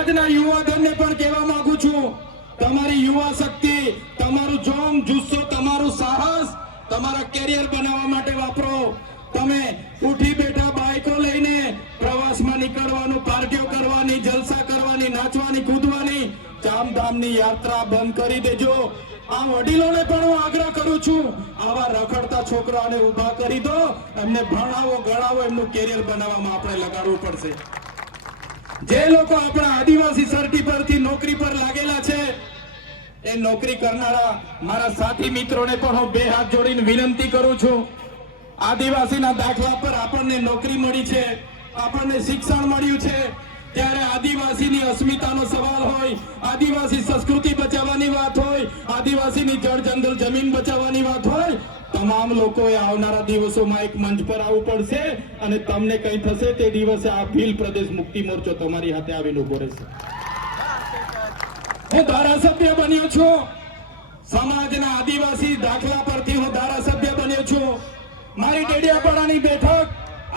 સમાજના યુવાધનને પણ કહેવા માંગુ છું, તમારી યુવા શક્તિ, તમારું જોમ જુસ્સો, તમારું સાહસ તમારા કેરિયર બનાવવા માટે વાપરો. તમે ઉઠી બેઠા બાઈકો લઈને પ્રવાસમાં નીકળવાનું, પાર્ટીઓ કરવાની, જલસા કરવાની, નાચવાની, કૂદવાની ચામધામની યાત્રા બંધ કરી દેજો. આ વડીલોને પણ હું આગ્રહ કરું છું, આવા રખડતા છોકરાઓને ઊભા કરી દો, એમને ભણાવો, ગણાવો, એમનું કેરિયર બનાવવામાં આપણે લગાડવું પડશે. જે લોકો આપણા આદિવાસી સર્ટી પરથી નોકરી પર લાગેલા છે, એ નોકરી કરનારા મારા સાથી મિત્રોને પણ હું બે હાથ જોડીને વિનંતી કરું છું. આદિવાસીના દાખલા પર આપણને નોકરી મળી છે, આપણને શિક્ષણ મળ્યું છે, ત્યારે આદિવાસીની અસ્મિતાનો સવાલ હોય, આદિવાસી સંસ્કૃતિ બચાવવાની વાત હોય, આદિવાસીની જળ જંગલ જમીન બચાવવાની વાત હોય, તમામ લોકોએ આવનારા દિવસોમાં એક મંચ પર આવવું પડશે અને તમને કંઈ થશે તે દિવસે આ ભીલ પ્રદેશ મુક્તિ મોરચો તમારી હાથે આવીને ઉભો રહેશે. હું ધારાસભ્ય બન્યો છું, સમાજના આદિવાસી દાખલા પરથી હું ધારાસભ્ય બન્યો છું. મારી ડેડિયાપાડાની બેઠક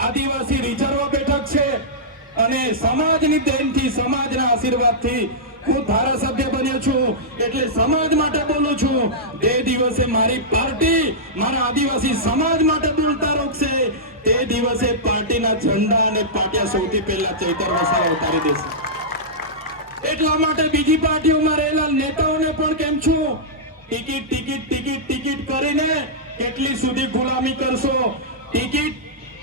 આદિવાસી રિઝર્વ બેઠક છે અને સમાજની દેનથી, સમાજના આશીર્વાદથી હું ધારાસભ્ય બન્યો છું. એટલે સમાજ માટે બોલું છું. તે દિવસે મારી પાર્ટી મારા આદિવાસી સમાજ માટે બોલતા રોકશે, તે દિવસે પાર્ટીના ઝંડા અને પાટિયા સૌથી પહેલા ચૈતર વસાવા ઉતારી દેશે. એટલા માટે બીજી પાર્ટીઓમાં રહેલા નેતાઓને પણ કેમ છું, ટિકિટ ટિકિટ ટિકિટ ટિકિટ કરીને કેટલી સુધી ગુલામી કરશો? ટિકિટ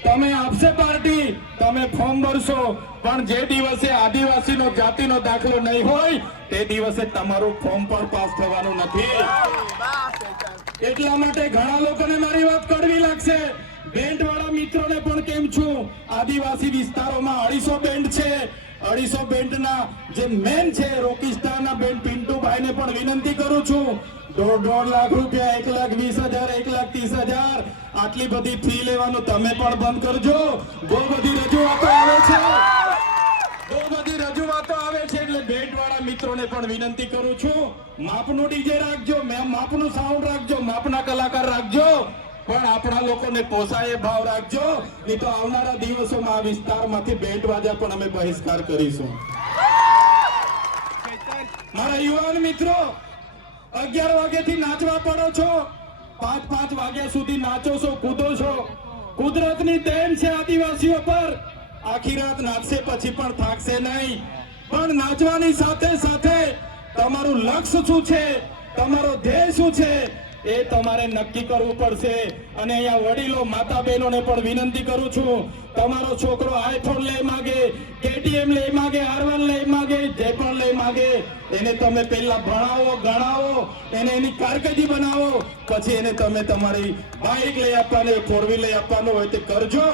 તમે આપશે પાર્ટી, તમે ફોર્મ ભરશો, પણ જે દિવસે આદિવાસીનો જાતિનો દાખલો નહીં હોય તે દિવસે તમારું ફોર્મ પણ પાસ થવાનું નથી. એટલા માટે ઘણા લોકોને મારી વાત કડવી લાગશે. બેન્ડ વાળા મિત્રોને પણ કેમ છું, આદિવાસી વિસ્તારોમાં 250 બેન્ડ છે. 250 બેન્ડના જે મેન છે રોકિસ્તારના બેન્ડ પિન્ટુભાઈને પણ વિનંતી કરું છું, 1.5 લાખ રૂપિયા, 1,20,000, 1,30,000 આટલી બધી ફી લેવાનું તમે પણ બંધ કરજો. બહુ બધી રજૂઆતો આવે છે, એટલે બેન્ડ વાળા મિત્રોને પણ વિનંતી કરું છું, માપનું ડીજે રાખજો, માપનું સાઉન્ડ રાખજો, માપના કલાકાર રાખજો, પણ આપણા લોકોને પોસાય ભાવ રાખજો. નહીં તો આવનારા દિવસોમાં આ વિસ્તારમાંથી બેન્ડ વાજા પણ અમે બહિષ્કાર કરીશું. મારા યુવાન મિત્રો, 11 વાગ્યાથી નાચવા પડો છો, 5 વાગ્યા સુધી નાચો છો, કૂદો છો. કુદરતની દેન છે આદિવાસીઓ પર. આખી રાત નાચશે પછી પણ થાકશે નહીં. પણ નાચવાની સાથે સાથે તમારું લક્ષ્ય શું છે, તમારો ધ્યેય શું છે, એ તમારે નક્કી કરવું પડશે. અને અહીંયા વડીલો, માતા બહેનોને પણ વિનંતી કરું છું, તમારો છોકરો આઈફોન લઈ માગે, KTM લઈ માગે, R1 લઈ માગે, જે પણ લઈ માગે, એને તમે પહેલા ભણાવો, ગણાવો, એને એની કારકિર્દી બનાવો, પછી એને તમે તમારી બાઇક લઈ આપવાની, 4 વ્હીલ લઈ આપવાનું હોય તે કરજો.